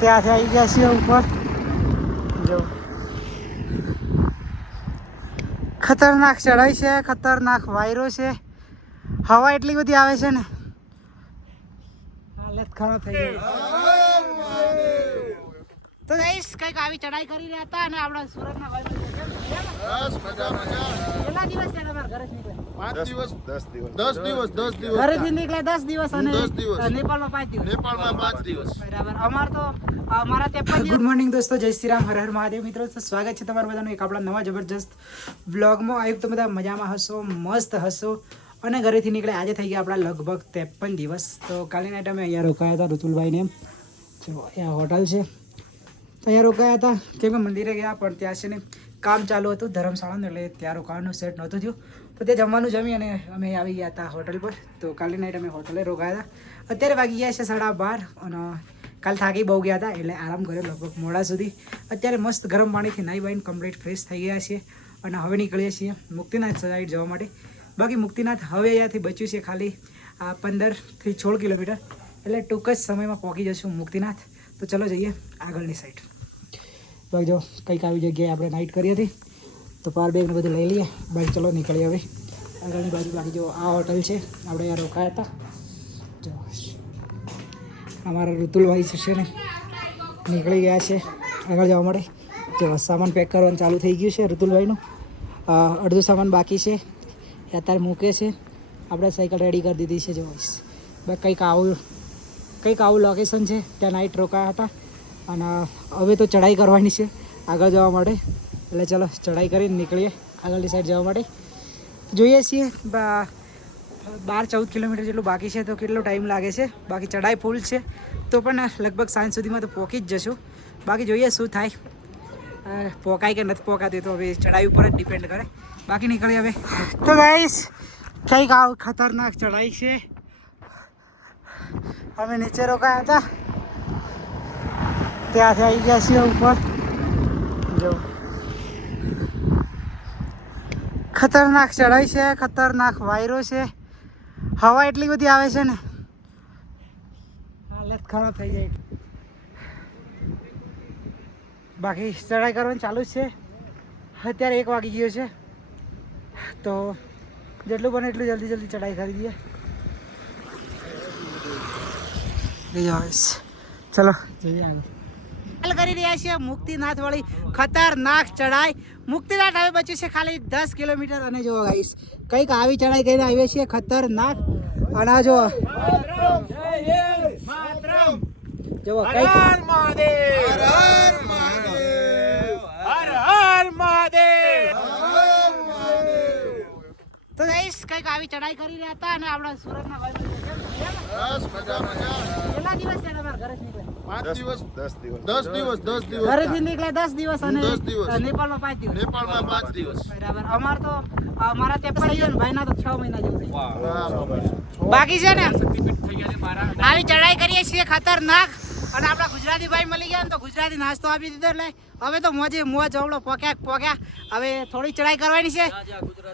ત્યાંથી આવી ગયા છીએ ઉપર. જો ખતરનાક ચઢાઈ છે, ખતરનાક વાયરો છે, હવા એટલી બધી આવે છે ને હાલત ખરાબ થઈ ગઈ. તો ગાઈસ કંઈક આવી ચઢાઈ કરી રહ્યા હતા અને આપણા સુરતના ભાઈ કેટલા દિવસ છે તમારા ઘરે નીકળ્યા? 5 દિવસ 10 દિવસ ઘરેથી નીકળ્યા 10 દિવસ અને 10 દિવસ. નેપાળમાં 5 દિવસ. નેપાળમાં 5 દિવસ. બરાબર. અમારા 53 ગુડ મોર્નિંગ દોસ્તો, જય શ્રી રામ, હર હર મહાદેવ. મિત્રો તો સ્વાગત છે તમારું બધાનું એક આપણા નવા જબરજસ્ત વ્લોગમાં. આયુક્ત બધા મજામાં હશો, મસ્ત હશો અને ઘરેથી નીકળ્યા. આજે થઈ ગયા આપણા લગભગ 53 દિવસ. તો કાલની નાઈટ અમે અહીંયા રોકાયા હતા ઋતુલભાઈને. એમ જો અહીંયા હોટલ છે, તો અહીંયા રોકાયા હતા કેમ કે મંદિરે ગયા પણ ત્યાં છે ને કામ ચાલુ હતું ધર્મશાળાનું, એટલે ત્યાં રોકાવાનું સેટ નહોતું થયું. તો તે જમવાનું જમી અને અમે આવી ગયા હતા હોટલ પર. તો કાલની નાઈટ અમે હોટલે રોકાયા હતા. અત્યારે વાગી ગયા છે 12:30 અને કાલ થાકી બહુ ગયા હતા એટલે આરામ કર્યો લગભગ મોડા સુધી. અત્યારે મસ્ત ગરમ પાણીથી નાહી બાઈને કમ્પ્લીટ ફ્રેશ થઈ ગયા છીએ અને હવે નીકળીએ છીએ મુક્તિનાથ સાઈડ જવા માટે. બાકી મુક્તિનાથ હવે અહીંયાથી બચ્યું છે ખાલી 15 થી 16 કિલોમીટર, એટલે ટૂંક જ સમયમાં પહોંચી જશું મુક્તિનાથ. તો ચલો જઈએ આગળની સાઈડ. બાકી જો કંઈક આવી જગ્યાએ આપણે નાઇટ કરી હતી તો પાવર બેગ ને બધું લઈ લઈએ. બાકી ચલો નીકળીએ હવે આગળની બાજુ. બાકી જો આ હોટલ છે, આપણે અહીંયા રોકાયા હતા. જો અમારા ઋતુલભાઈ છે ને નીકળી ગયા છે આગળ જવા માટે. જો સામાન પેક કરવાનું ચાલુ થઈ ગયું છે ઋતુલભાઈનું. અડધું સામાન બાકી છે, એ અત્યારે મૂકે છે. આપણે સાયકલ રેડી કરી દીધી છે. જો બાકી કંઈક આવું લોકેશન છે, ત્યાં નાઇટ રોકાયા હતા અને હવે તો ચઢાઈ કરવાની છે આગળ જવા માટે. એટલે ચલો ચઢાઈ કરીને નીકળીએ આગળની સાઈડ જવા માટે. જોઈએ છીએ 12-14 કિલોમીટર જેટલું બાકી છે, તો કેટલો ટાઈમ લાગે છે. બાકી ચઢાઈ ફૂલ છે તો પણ લગભગ સાંજ સુધીમાં તો પહોંચી જ જશું. બાકી જોઈએ શું થાય, પહોંચાય કે નથી પહોંચાતી તો હવે ચઢાઈ ઉપર જ ડિપેન્ડ કરે. બાકી નીકળીએ હવે. તો ગાઈસ કંઈક આવું ખતરનાક ચઢાઈ છે. અમે નીચે રોકાયા હતા, ત્યાંથી આવી ગયા છીએ ઉપર. જો ખતરનાક ચઢાઈ છે, ખતરનાક વાયરો છે, હવા એટલી બધી આવે છે ને હાલત ખરાબ થઈ જાય. બાકી ચઢાઈ કરવાની ચાલુ જ છે. અત્યારે 1 વાગી ગયો છે, તો જેટલું બને એટલું જલ્દી ચઢાઈ કરી દઈએ. ચલો જઈએ આગળ. કરી રહ્યા છીએ મુક્તિનાથ વાળી ખતરનાક ચઢાઈ. મુક્તિનાથ હવે બચ્યું છે ખાલી 10 કિલોમીટર. અને જો ગાઈસ કંઈક આવી ચઢાઈ કરીને આવીએ છીએ ખતરનાક. અને જો જો તો ગાઈસ કંઈક આવી ચઢાઈ કરી રહ્યા હતા અને આપણા સુરતના ભાઈ કેટલા દિવસ છે તમારા ઘરે નીકળ્યા? 5 દિવસ 10 દિવસ ઘરેથી નીકળ્યા 10 દિવસ અને 10 દિવસ. નેપાળમાં 5 દિવસ. નેપાળમાં 5 દિવસ. બરાબર. અમારા 53 ભાઈના તો 6 મહિના જેવું થઈ ગયું. બાકી છે ને આવી ચઢાઈ કરીએ છીએ ખતરનાક. અને આપણા ગુજરાતી ભાઈ મળી ગયા ને તો ગુજરાતી નાસ્તો આપી દીધો. એટલે હવે તો મોજ અવળો પોક્યા. હવે થોડી ચઢાઈ કરવાની છે.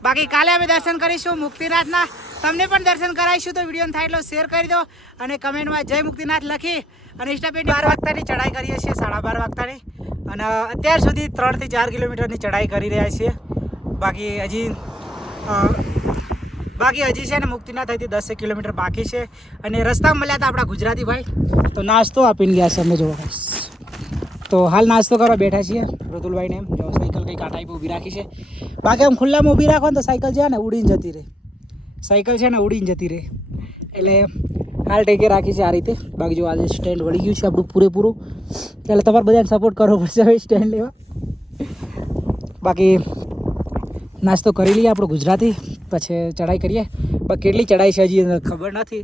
બાકી કાલે અમે દર્શન કરીશું મુક્તિનાથના. તમને પણ દર્શન કરાવીશું. તો વિડીયો થાય એટલો શેર કરી દો અને કમેન્ટમાં જય મુક્તિનાથ લખી અને ઇન્સ્ટાપેટ 12 વાગતાની ચઢાઈ કરીએ છીએ, 12:30 વાગતાની. અને અત્યાર સુધી 3 થી 4 કિલોમીટરની ચઢાઈ કરી રહ્યા છીએ. બાકી હજી છે ને મુક્તિનાથ અહીંથી 10 કિલોમીટર બાકી છે. અને રસ્તામાં મળ્યા હતા આપણા ગુજરાતી ભાઈ, તો નાસ્તો આપીને ગયા છે અમને. જોવા તો હાલ નાસ્તો કરવા બેઠા છીએ ઋતુલભાઈને. એમ જો સાયકલ કંઈક કાંટાઈ ઊભી રાખી છે. બાકી આમ ખુલ્લામાં ઊભી રાખો ને તો સાયકલ છે ને ઉડીને જતી રહે. એટલે હાલ ટેકે રાખી છે આ રીતે. બાકી જો આજે સ્ટેન્ડ વળી ગયું છે આપણું પૂરેપૂરું, એટલે તમારે બધાને સપોર્ટ કરવો પડશે હવે સ્ટેન્ડ લેવા. બાકી નાસ્તો કરી લઈએ આપણો ગુજરાતી, પછી ચઢાઈ કરીએ. બાકી કેટલી ચઢાઈ છે હજી ખબર નથી.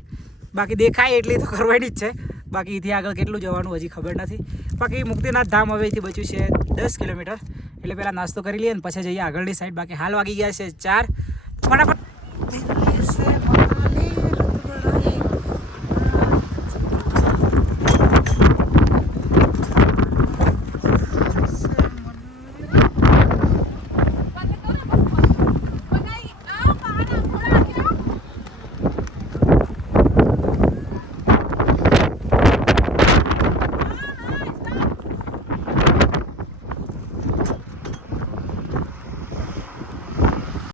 બાકી દેખાય એટલી તો કરવાની જ છે. બાકી એથી આગળ કેટલું જવાનું હજી ખબર નથી. બાકી મુક્તિનાથ ધામ હવે અહીંથી બચ્યું છે 10 કિલોમીટર, એટલે પહેલાં નાસ્તો કરી લઈએ ને પછી જઈએ આગળની સાઈડ. બાકી હાલ વાગી ગયા છે 4. ફટાફટ